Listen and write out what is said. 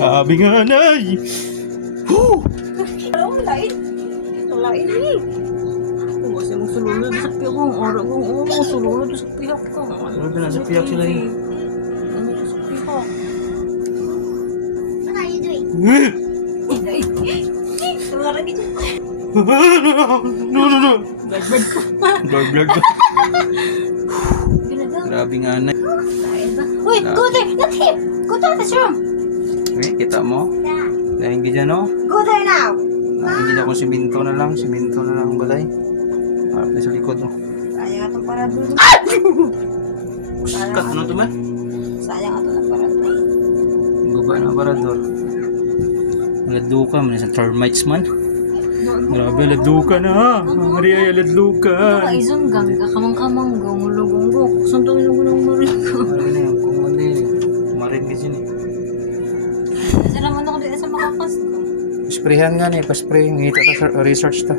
Grabe nga, Nay. Woo! Alam mo, lain. Lain ni. Kung kasi mong sululod sa piyak ko, araw kong sululod sa piyak ko. Sululod na sa piyak sila eh. Ano sa piyak? What are you doing? Tumarang ito. No. Bad ko. Vlog. Pinagaw. Grabe nga, Nay. Lain ba? Uy, go there. Not him. Go to the room. Okay, kita mo? Dad, Dahil hindi dyan, no? Go there now. Hindi na kung siminto na lang ang balay. Harap na sa likod, no? Sayang atong parador. Kat, ano ito, man? Sayang atong parador. Ang baba na aparador. Laduka man, sa termites man. Grabe, laduka na ha. Maria, laduka. Kaizong gang, kakamang-kamang, gungulong-gungulong. Suntong yung gulong-gulong. Grabe na yun, kung ano yun. Marin kasi yun eh. Salamat ako dito sa makakas. Sprayhan nga niya, pa-spray. Ngita ta sa research ta.